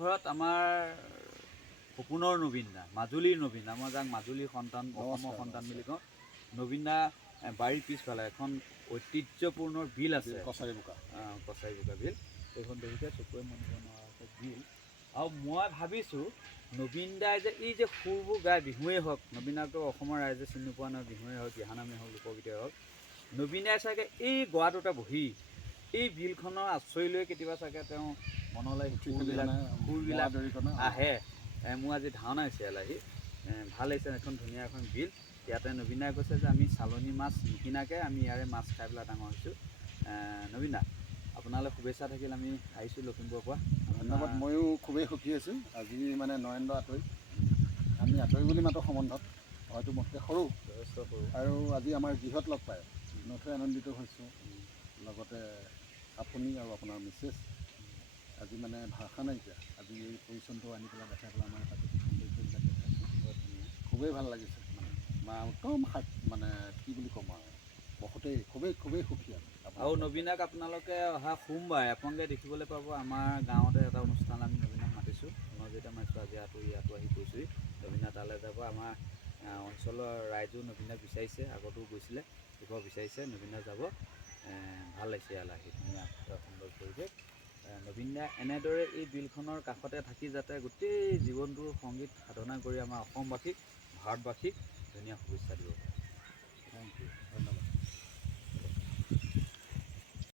ঘৰত আমাৰ সপোনৰ নবীন দা, মাজুলীৰ নবীন দা, মই যাক মাজুলীৰ সন্তান, অসমৰ সন্তান বুলি কওঁ। নবীন দা বাৰীৰ পিছফালে এখন ঐতিহ্যপূৰ্ণ বিল আছে, কছাৰী বোকা বিল। এইখন দেখিছে, চকুৱে মনিব নোৱাৰা বিল। আৰু মই ভাবিছোঁ নবীন দাই যে এই যে সুৰবোৰ গাই, বিহুৱেই হওক, নবীন দাকতো অসমৰ ৰাইজে চিনি পোৱা নহয়, বিহুৱেই হওক, দিহানামেই হওক, লোকগীতেই হওক, নবীন দাই চাগে এই গৰাটোতে বহি এই বিলখনৰ আশ্ৰয় লৈ কেতিয়াবা চাগে তেওঁ মনলৈ সুৰবিলাক আহে। মোৰ আজি ধাৰণা হৈছে আহি ভাল লাগিছে, এখন ধুনীয়া এখন বিল। ইয়াতে নবীন দাই কৈছে যে আমি চালনী মাছ নিকিনাকৈ আমি ইয়াৰে মাছ খাই পেলাই ডাঙৰ হৈছোঁ। নবীন দা, আপোনালৈ শুভেচ্ছা থাকিল। আমি আহিছোঁ লখিমপুৰৰ পৰা। ধন্যবাদ। ময়ো খুবেই সুখী আছোঁ আজি মানে নৰেন্দ্ৰ আঁতৰি, আমি আঁতৰি বুলি মাতো সম্বন্ধত, হয়তো মোতকৈ সৰু, যথেষ্ট সৰু, আৰু আজি আমাৰ গৃহত লগ পায় নথৈ আনন্দিত হৈছোঁ। লগতে আপুনি আৰু আপোনাৰ মিছেছ, আজি মানে ভাষা নাইকিয়া, আজি এই পৰিচয়টো আনি পেলাই দেখাই পেলাই আমাৰ প্ৰাকৃতিক সৌন্দৰ্যবিলাক দেখাইছোঁ। খুবেই ভাল লাগিছে, মানে একদম মানে কি বুলি ক'ম আৰু, বহুতেই খুবেই সুখী আমি। আৰু নবীনাক আপোনালোকে অহা সোমবাৰে আপোনালোকে দেখিবলৈ পাব আমাৰ গাঁৱতে এটা অনুষ্ঠান আমি নবীনাক মাতিছোঁ। মই যেতিয়া মাতিছোঁ আজি ইয়াতো আহি কৈছোঁহি। নবীনা তালৈ যাব। আমাৰ অঞ্চলৰ ৰাইজেও নবীনাক বিচাৰিছে, আগতো গৈছিলে, এইবাৰ বিচাৰিছে, নবীনা যাব। ভাল লাগিছে ইয়ালৈ আহি, ধুনীয়া সুন্দৰ পৰিৱেশ। নবীন দাই এনেদৰে এই বিলখনৰ কাষতে থাকি যাতে গোটেই জীৱনটোৰ সংগীত সাধনা কৰি আমাৰ অসমবাসীক, ভাৰতবাসীক ধুনীয়া শুভেচ্ছা দিব পাৰে। থেংক ইউ, ধন্যবাদ।